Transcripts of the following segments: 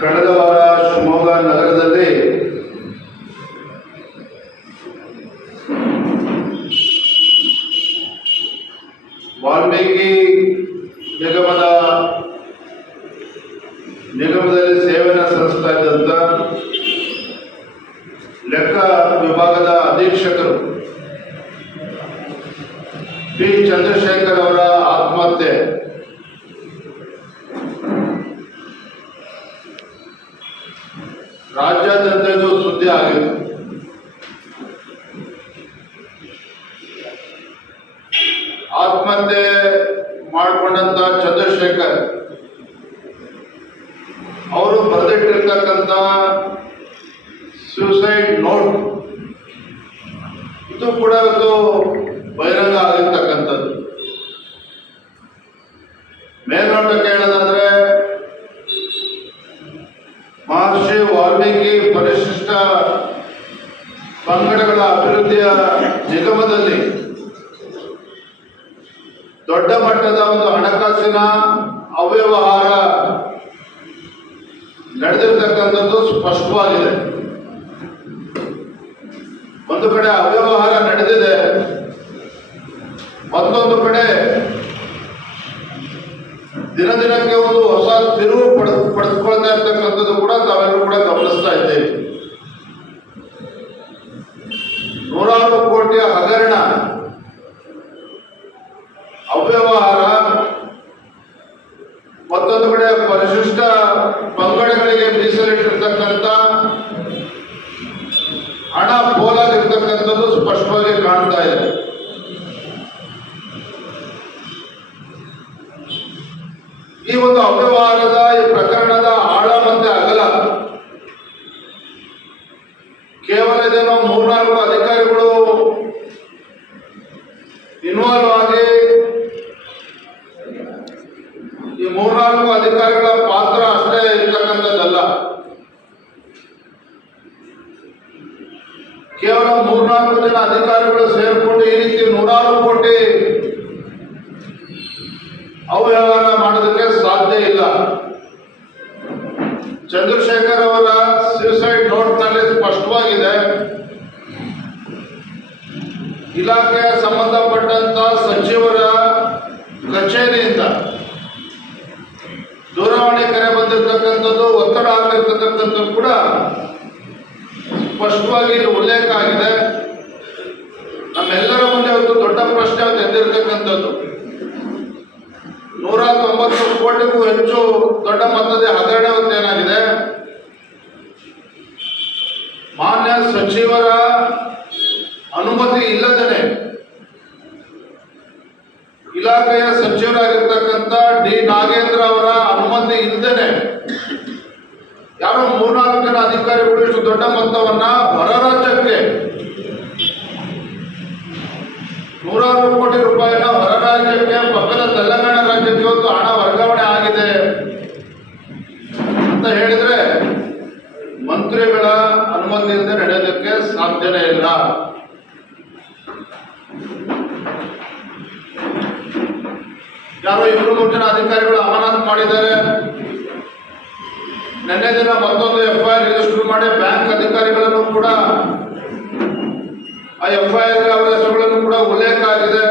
ಕಳೆದ ವಾರ ಶಿವಮೊಗ್ಗ ನಗರದಲ್ಲಿ ವಾಲ್ಮೀಕಿ ನಿಗಮದ ನಿಗಮದಲ್ಲಿ ಸೇವೆಯನ್ನು ಸಲ್ಲಿಸ್ತಾ ಇದ್ದಂಥ ಲೆಕ್ಕ ವಿಭಾಗದ ಅಧೀಕ್ಷಕರು ಪಿ ಚಂದ್ರಶೇಖರ್ ಅವರ ಆತ್ಮಹತ್ಯೆ ರಾಜ್ಯಾದ್ಯಂತ ಇದು ಸುದ್ದಿ ಆಗಿದೆ ಆತ್ಮಹತ್ಯೆ ಮಾಡಿಕೊಂಡಂತ ಚಂದ್ರಶೇಖರ್ ಅವರು ಬರೆದಿಟ್ಟಿರ್ತಕ್ಕಂಥ ಸೂಸೈಡ್ ನೋಟ್ ಇದು ಕೂಡ ಒಂದು ಬಹಿರಂಗ ಆಗಿರ್ತಕ್ಕಂಥದ್ದು. ಮೇಲ್ನೋಟಕ್ಕೆ ಹೇಳೋದಾದ್ರೆ ಮಹರ್ಷಿ ವಾಲ್ಮೀಕಿ ಪರಿಶಿಷ್ಟ ಪಂಗಡಗಳ ಅಭಿವೃದ್ಧಿಯ ನಿಗಮದಲ್ಲಿ ದೊಡ್ಡ ಮಟ್ಟದ ಒಂದು ಹಣಕಾಸಿನ ಅವ್ಯವಹಾರ ನಡೆದಿರ್ತಕ್ಕಂಥದ್ದು ಸ್ಪಷ್ಟವಾಗಿದೆ. ಒಂದು ಕಡೆ ಅವ್ಯವಹಾರ ನಡೆದಿದೆ, ಮತ್ತೊಂದು ಕಡೆ ದಿನ ದಿನಕ್ಕೆ ಒಂದು ಹೊಸ ತಿರುವು ಪಡೆದು ಪಡೆದುಕೊಳ್ತಾ ಇರ್ತಕ್ಕಂಥದ್ದು ಕೂಡ ತಾವೆಲ್ಲರೂ ಕೂಡ ಗಮನಿಸ್ತಾ ಇದ್ದೇವೆ ನೂರಾರು ಕೋಟಿಯ ಹಗರಣ ಅವ್ಯವಹಾರ ಮತ್ತೊಂದು ಕಡೆ ಪರಿಶಿಷ್ಟ ಪಂಗಡಗಳಿಗೆ ಮೀಸಲಿಟ್ಟಿರ್ತಕ್ಕಂಥ ಹಣ ಪೋಲಾಗಿರ್ತಕ್ಕಂಥದ್ದು ಸ್ಪಷ್ಟವಾಗಿ ಕಾಣ್ತಾ ಇದೆ. ಈ ಒಂದು ಅವ್ಯವಹಾರದ, ಈ ಪ್ರಕರಣದ ಆಳ ಮತ್ತೆ ಅಗಲ ಕೇವಲ ಇದೇನೋ ಮೂರ್ನಾಲ್ಕು ಅಧಿಕಾರಿಗಳು ಇನ್ವಾಲ್ವ್ ಆಗಿ ಈ ಮೂರ್ನಾಲ್ಕು ಅಧಿಕಾರಿಗಳ ಪಾತ್ರ ಅಷ್ಟೇ ಇರ್ತಕ್ಕಂಥದ್ದಲ್ಲ ಕೇವಲ ಮೂರ್ನಾಲ್ಕು ಜನ ಅಧಿಕಾರಿಗಳು ಸೇರಿಕೊಂಡು ಈ ರೀತಿ ನೂರಾರು ಕೋಟಿ ಅವ್ಯವಹಾರ ಮಾಡೋದಕ್ಕೆ ಸಾಧ್ಯ ಇಲ್ಲ. ಚಂದ್ರಶೇಖರ್ ಅವರ ಸೂಸೈಡ್ ನೋಟ್ನಲ್ಲಿ ಸ್ಪಷ್ಟವಾಗಿದೆ. ಇಲಾಖೆ ಸಂಬಂಧಪಟ್ಟಂತ ಸಚಿವರ ಕಚೇರಿಯಿಂದ ದೂರವಾಣಿ ಕರೆ ಬಂದಿರತಕ್ಕಂಥದ್ದು, ಒತ್ತಡ ಆಗಿರ್ತಕ್ಕಂಥದ್ದು ಕೂಡ ಸ್ಪಷ್ಟವಾಗಿ ಇಲ್ಲಿ ಉಲ್ಲೇಖ ಆಗಿದೆ ನಮ್ಮೆಲ್ಲರ ಮುಂದೆ ಒಂದು ದೊಡ್ಡ ಪ್ರಶ್ನೆ ತೆಗೆದಿರ್ತಕ್ಕಂಥದ್ದು ನೂರ ತೊಂಬತ್ತು ಕೋಟಿಗೂ ಹೆಚ್ಚು ದೊಡ್ಡ ಮೊತ್ತದ ಹಗರಣ ಏನಾಗಿದೆ ಮಾನ್ಯ ಸಚಿವರ ಅನುಮತಿ ಇಲ್ಲದೇ ಇಲಾಖೆಯ ಸಚಿವರಾಗಿರ್ತಕ್ಕಂಥ ಡಿ ನಾಗೇಂದ್ರ ಅವರ ಅನುಮತಿ ಇಲ್ಲದೇ ಯಾರೋ ಮೂರ್ನಾಲ್ಕು ಅಧಿಕಾರಿಗಳು ಇಷ್ಟು ದೊಡ್ಡ ಮೊತ್ತವನ್ನ ಹೊರ ರಾಜ್ಯಕ್ಕೆ ನೂರಾರು ಕೋಟಿ ರೂಪಾಯಿನ ಹೊರ ರಾಜ್ಯಕ್ಕೆ ಪಕ್ಕದ ತೆಲಂಗಾಣ ರಾಜ್ಯಕ್ಕೆ ಇವತ್ತು ಹಣ ವರ್ಗಾವಣೆ ಆಗಿದೆ ಅಂತ ಹೇಳಿದ್ರೆ ಮಂತ್ರಿಗಳ ಅನುಮತಿಯಿಂದ ನಡೆಯೋದಕ್ಕೆ ಸಾಧ್ಯನೇ ಇಲ್ಲ. ಯಾರೋ ಇಬ್ಬರು ಜನ ಅಧಿಕಾರಿಗಳು ಅಮಾನತು ಮಾಡಿದ್ದಾರೆ. ನಿನ್ನೆ ದಿನ ಮತ್ತೊಂದು ಎಫ್ ಐ ಆರ್ ರಿಜಿಸ್ಟರ್ ಮಾಡಿ ಬ್ಯಾಂಕ್ ಅಧಿಕಾರಿಗಳನ್ನು ಕೂಡ ಆ ಎಫ್ ಐ ಆರ್ ಅವರ ಹೆಸರುಗಳನ್ನು ಕೂಡ ಉಲ್ಲೇಖ ಆಗಿದೆ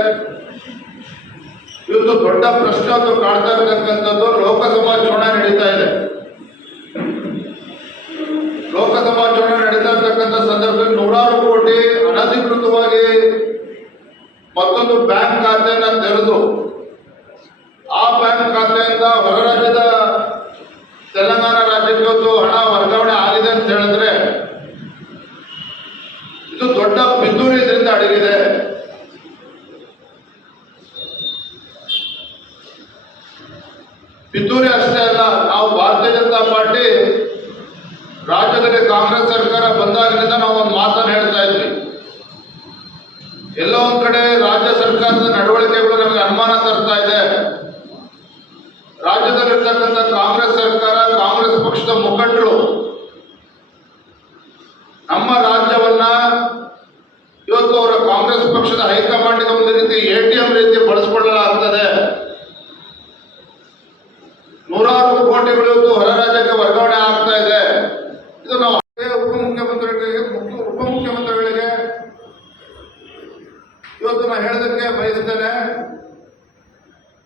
ಇವತ್ತು ದೊಡ್ಡ ಪ್ರಶ್ನೆ ಅದು ಕಾಡ್ತಾ ಇರತಕ್ಕಂಥದ್ದು, ಲೋಕಸಭಾ ಚುನಾವಣೆ ನಡೀತಾ ಇದೆ. ಲೋಕಸಭಾ ಚುನಾವಣೆ ನಡೀತಾ ಇರತಕ್ಕಂಥ ಸಂದರ್ಭದಲ್ಲಿ ನೂರಾರು ಕೋಟಿ ಅನಧಿಕೃತವಾಗಿ ಮತ್ತೊಂದು ಬ್ಯಾಂಕ್ ಖಾತೆಯನ್ನು ತೆರೆದು, ಆ ಬ್ಯಾಂಕ್ ಖಾತೆಯಿಂದ ಹೊರ ರಾಜ್ಯದ ತೆಲಂಗಾಣ ರಾಜ್ಯಕ್ಕೆ ಹಣ ವರ್ಗಾವಣೆ ಆಗಿದೆ ಅಂತ ಹೇಳಿದ್ರೆ ಇದು ದೊಡ್ಡ ಬಿದ್ದೂರು ಇದರಿಂದ ಅಡಗಿದೆ ಪಿತೂರಿ ಅಷ್ಟೇ ಅಲ್ಲ, ನಾವು ಭಾರತೀಯ ಜನತಾ ಪಾರ್ಟಿ ರಾಜ್ಯದಲ್ಲಿ ಕಾಂಗ್ರೆಸ್ ಸರ್ಕಾರ ಬಂದಾಗಿನಿಂದ ನಾವು ಒಂದು ಮಾತನ್ನು ಹೇಳ್ತಾ ಇದ್ವಿ. ಎಲ್ಲೋ ಒಂದ್ ಕಡೆ ರಾಜ್ಯ ಸರ್ಕಾರದ ನಡವಳಿಕೆಗಳು ನಮ್ಮ ರಾಜ್ಯವನ್ನ ಇವತ್ತು ಅವರ ಕಾಂಗ್ರೆಸ್ ಪಕ್ಷದ ಹೈಕಮಾಂಡಿನ ಒಂದು ರೀತಿ ಎ ಟಿ ಎಂ ರೀತಿ ಬಳಸಿಕೊಳ್ಳಲಾಗ್ತದೆ. ನೂರಾರು ಕೋಟಿಗಳು ಇವತ್ತು ಹೊರ ರಾಜ್ಯಕ್ಕೆ ವರ್ಗಾವಣೆ ಆಗ್ತಾ ಇದೆ. ಇದು ನಾವು ಉಪಮುಖ್ಯಮಂತ್ರಿಗಳಿಗೆ, ಮುಖ್ಯ ಉಪಮುಖ್ಯಮಂತ್ರಿಗಳಿಗೆ ಇವತ್ತು ನಾನು ಹೇಳೋದಕ್ಕೆ ಬಯಸ್ತೇನೆ.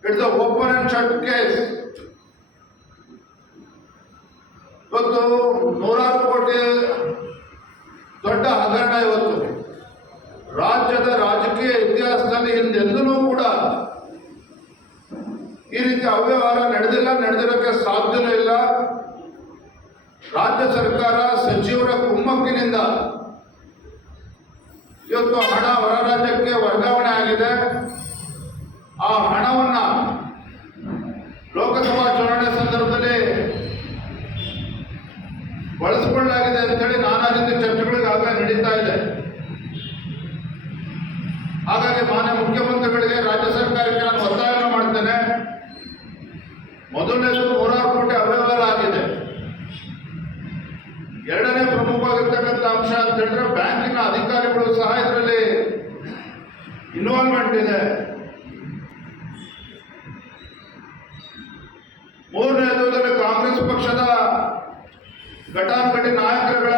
It's open and shut case ಇವತ್ತು ನೂರಾರು ಕೋಟಿ ದೊಡ್ಡ ಹಗರಣ ಇವತ್ತು. ರಾಜ್ಯದ ರಾಜಕೀಯ ಇತಿಹಾಸದಲ್ಲಿ ಹಿಂದೆಂದೂ ಕೂಡ ಈ ರೀತಿ ಅವ್ಯವಹಾರ ನಡೆದಿಲ್ಲ ನಡೆದಿರೋಕ್ಕೆ ಸಾಧ್ಯನೂ ಇಲ್ಲ. ರಾಜ್ಯ ಸರ್ಕಾರ ಸಚಿವರ ಕುಮ್ಮಕ್ಕಿನಿಂದ ಇವತ್ತು ಹಣ ಹೊರ ರಾಜ್ಯಕ್ಕೆ ವರ್ಗಾವಣೆ ಆಗಿದೆ. ಆ ಹಣವನ್ನು ಲೋಕಸಭಾ ಚುನಾವಣೆ ಸಂದರ್ಭದಲ್ಲಿ ಬಳಸಿಕೊಳ್ಳಲಾಗಿದೆ ಅಂತೇಳಿ ನಾನಾ ರೀತಿ ಚರ್ಚೆಗಳಿಗೆ ಆಗ ನಡೀತಾ ಇದೆ. ಹಾಗಾಗಿ ಮಾನ್ಯ ಮುಖ್ಯಮಂತ್ರಿಗಳಿಗೆ ರಾಜ್ಯ ಸರ್ಕಾರಕ್ಕೆ ನಾನು ಒತ್ತಾಯ ಮಾಡ್ತೇನೆ. ಮೊದಲನೇದು ನೂರಾರು ಕೋಟಿ ಅವ್ಯವಹಾರ ಆಗಿದೆ. ಎರಡನೇ ಪ್ರಮುಖವಾಗಿರ್ತಕ್ಕಂಥ ಅಂಶ ಅಂತ ಹೇಳಿದ್ರೆ ಬ್ಯಾಂಕಿನ ಅಧಿಕಾರಿಗಳು ಸಹ ಇದರಲ್ಲಿ ಇನ್ವಾಲ್ವ್ಮೆಂಟ್ ಇದೆ. ಮೂರನೇದು ಕಾಂಗ್ರೆಸ್ ಪಕ್ಷದ ಘಟಾನುಘಟಿ ನಾಯಕರುಗಳ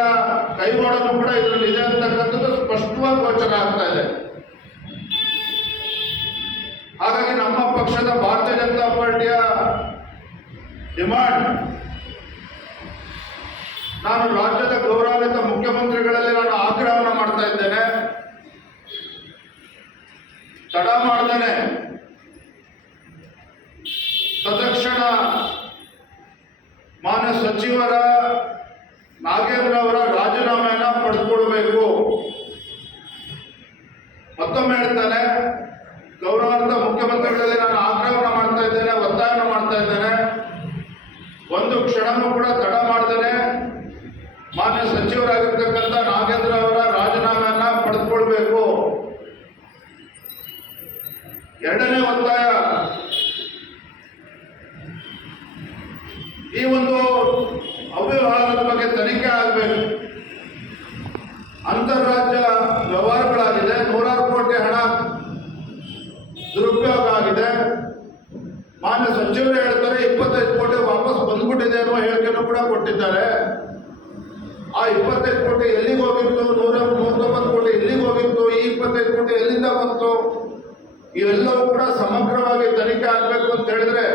ಕೈಗೊಡಲು ಕೂಡ ಇದರಲ್ಲಿ ಇದೆ ಅಂತಕ್ಕಂಥದ್ದು ಸ್ಪಷ್ಟವಾಗಿ ಗೋಚರ ಆಗ್ತಾ ಇದೆ. ಹಾಗಾಗಿ ನಮ್ಮ ಪಕ್ಷದ ಭಾರತೀಯ ಜನತಾ ಪಾರ್ಟಿಯ ಡಿಮಾಂಡ್, ನಾನು ರಾಜ್ಯದ ಗೌರವಾನ್ವಿತ ಮುಖ್ಯಮಂತ್ರಿಗಳಲ್ಲಿ ನಾನು ಆಗ್ರಹವನ್ನು ಮಾಡ್ತಾ ಇದ್ದೇನೆ. ತಡ ಮಾಡ್ದೇನೆ. ತತ್ಕ್ಷಣ ಮಾನ್ಯ ಸಚಿವರ ನಾಗೇಂದ್ರ ಅವರ ರಾಜೀನಾಮೆಯನ್ನ ಪಡೆದುಕೊಳ್ಬೇಕು ಮತ್ತೊಮ್ಮೆ ಹೇಳ್ತಾನೆ ಗೌರವಾನ್ವಿತ ಮುಖ್ಯಮಂತ್ರಿಗಳಲ್ಲಿ ನಾನು ಆಗ್ರಹವನ್ನು ಮಾಡ್ತಾ ಇದ್ದೇನೆ ಒತ್ತಾಯವನ್ನು ಮಾಡ್ತಾ ಇದ್ದೇನೆ ಕ್ಷಣನೂ ಕೂಡ ತಡ ಮಾಡ್ದೇನೆ ಮಾನ್ಯ ಸಚಿವರಾಗಿರ್ತಕ್ಕಂಥ ನಾಗೇಂದ್ರ ಅವರ ರಾಜೀನಾಮೆಯನ್ನ ಪಡೆದುಕೊಳ್ಬೇಕು. ಎರಡನೇ ಒತ್ತಾಯ. ಈ ಒಂದು ಅವ್ಯವಹಾರದ ಬಗ್ಗೆ ತನಿಖೆ ಆಗಬೇಕು. ಅಂತಾರಾಜ್ಯ ವ್ಯವಹಾರಗಳಾಗಿದೆ ನೂರಾರು ಕೋಟಿ ಹಣ ದುರುಪಯೋಗ ಆಗಿದೆ ಮಾನ್ಯ ಸಚಿವರು ಹೇಳ್ತಾರೆ ಇಪ್ಪತ್ತೈದು ಕೋಟಿ ವಾಪಸ್ ಹೇಳಿಕೆಯನ್ನು ಕೂಡ ಕೊಟ್ಟಿದ್ದಾರೆ. ಆ ಇಪ್ಪತ್ತೈದು ಕೋಟಿ ಎಲ್ಲಿಗೆ ಹೋಗಿತ್ತು? ನೂರ ಮೂವತ್ತೊಂಬತ್ತು ಕೋಟಿ ಎಲ್ಲಿಗೆ ಹೋಗಿತ್ತು? ಈ ಇಪ್ಪತ್ತೈದು ಕೋಟಿ ಎಲ್ಲಿಂದ ಬಂತು? ಇವೆಲ್ಲವೂ ಕೂಡ ಸಮಗ್ರವಾಗಿ ತನಿಖೆ ಆಗಬೇಕು ಅಂತ ಹೇಳಿದ್ರೆ,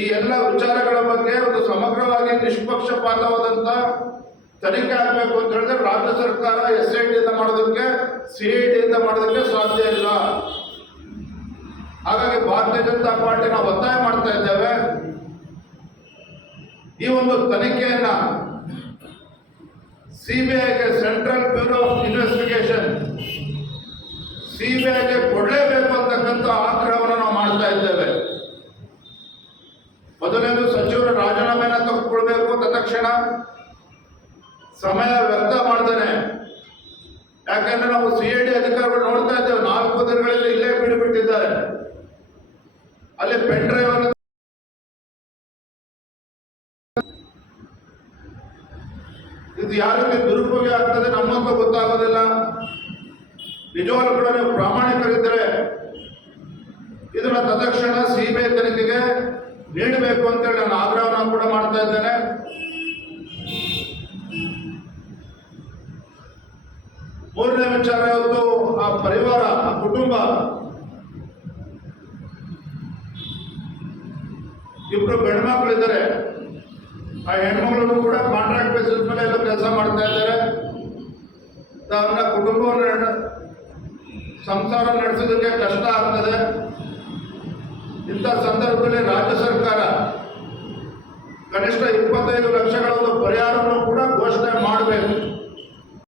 ಈ ಎಲ್ಲ ವಿಚಾರಗಳ ಬಗ್ಗೆ ಒಂದು ಸಮಗ್ರವಾಗಿ ನಿಷ್ಪಕ್ಷಪಾತವಾದಂತ ತನಿಖೆ ಆಗಬೇಕು ಅಂತ ಹೇಳಿದ್ರೆ, ರಾಜ್ಯ ಸರ್ಕಾರ ಎಸ್ ಐ ಟಿಯಿಂದ ಮಾಡೋದಕ್ಕೆ, ಸಿ ಐ ಟಿಯಿಂದ ಮಾಡೋದಕ್ಕೆ ಸಾಧ್ಯ ಇಲ್ಲ. ಹಾಗಾಗಿ ಭಾರತೀಯ ಜನತಾ ಪಾರ್ಟಿ ನಾವು ಒತ್ತಾಯ ಮಾಡ್ತಾ ಇದ್ದೇವೆ. ಈ ಒಂದು ತನಿಖೆಯನ್ನ ಸಿಬಿಐಗೆ ಸೆಂಟ್ರಲ್ ಬ್ಯೂರೋ ಆಫ್ ಇನ್ವೆಸ್ಟಿಗೇಷನ್ ಸಿಬಿಐಗೆ ಕೊಡಲೇಬೇಕು ಅಂತಕ್ಕಂಥ ಆಗ್ರಹವನ್ನು ನಾವು ಮಾಡ್ತಾ ಇದ್ದೇವೆ. ಮೊದಲನೇದು ಸಚಿವರ ರಾಜೀನಾಮೆನ ತೆಗೆದುಕೊಳ್ಬೇಕು ತಕ್ಷಣ ಸಮಯ ವ್ಯರ್ಥ ಮಾಡ್ತಾನೆ ಯಾಕಂದ್ರೆ ನಾವು ಸಿ ಐ ಡಿ ಅಧಿಕಾರಿಗಳು ನೋಡ್ತಾ ಇದ್ದೇವೆ, ನಾಲ್ಕು ದಿನಗಳಲ್ಲಿ ಇಲ್ಲೇ ಬಿಡುಬಿಟ್ಟಿದ್ದಾರೆ. ಅಲ್ಲಿ ಪೆನ್ ಡ್ರೈವ್ ಇದು ಯಾರಿಗೆ ದುರುಪಯೋಗ ಆಗ್ತದೆ ನಮ್ಮಂತ ಗೊತ್ತಾಗೋದಿಲ್ಲ. ನಿಜವಾಗ್ಲೂ ಕೂಡ ನೀವು ಪ್ರಾಮಾಣಿಕರಿದ್ದರೆ ಇದನ್ನ ತತ್ಕ್ಷಣ ಸಿಬಿಐ ತನಿಖೆಗೆ ನೀಡಬೇಕು ಅಂತೇಳಿ ನಾನು ಆಗ್ರಹವನ್ನು ಕೂಡ ಮಾಡ್ತಾ ಇದ್ದೇನೆ. ಮೂರನೇ ವಿಚಾರ ಯಾವುದು? ಆ ಪರಿವಾರ, ಆ ಕುಟುಂಬ. ಇಬ್ರು ಗಂಡ್ಮಕ್ಳಿದ್ದಾರೆ ಆ ಹೆಣ್ಮಗಳು ಕೂಡ ಕಾಂಟ್ರಾಕ್ಟ್ ಬೇಸಿಸ್ ಮೇಲೆ ಎಲ್ಲ ಕೆಲಸ ಮಾಡ್ತಾ ಇದ್ದಾರೆ. ತನ್ನ ಕುಟುಂಬವನ್ನು ಸಂಸಾರ ನಡೆಸೋದಕ್ಕೆ ಕಷ್ಟ ಆಗ್ತದೆ. ಇಂಥ ಸಂದರ್ಭದಲ್ಲಿ ರಾಜ್ಯ ಸರ್ಕಾರ ಕನಿಷ್ಠ ಇಪ್ಪತ್ತೈದು ಲಕ್ಷಗಳ ಒಂದು ಪರಿಹಾರವನ್ನು ಕೂಡ ಘೋಷಣೆ ಮಾಡಬೇಕು.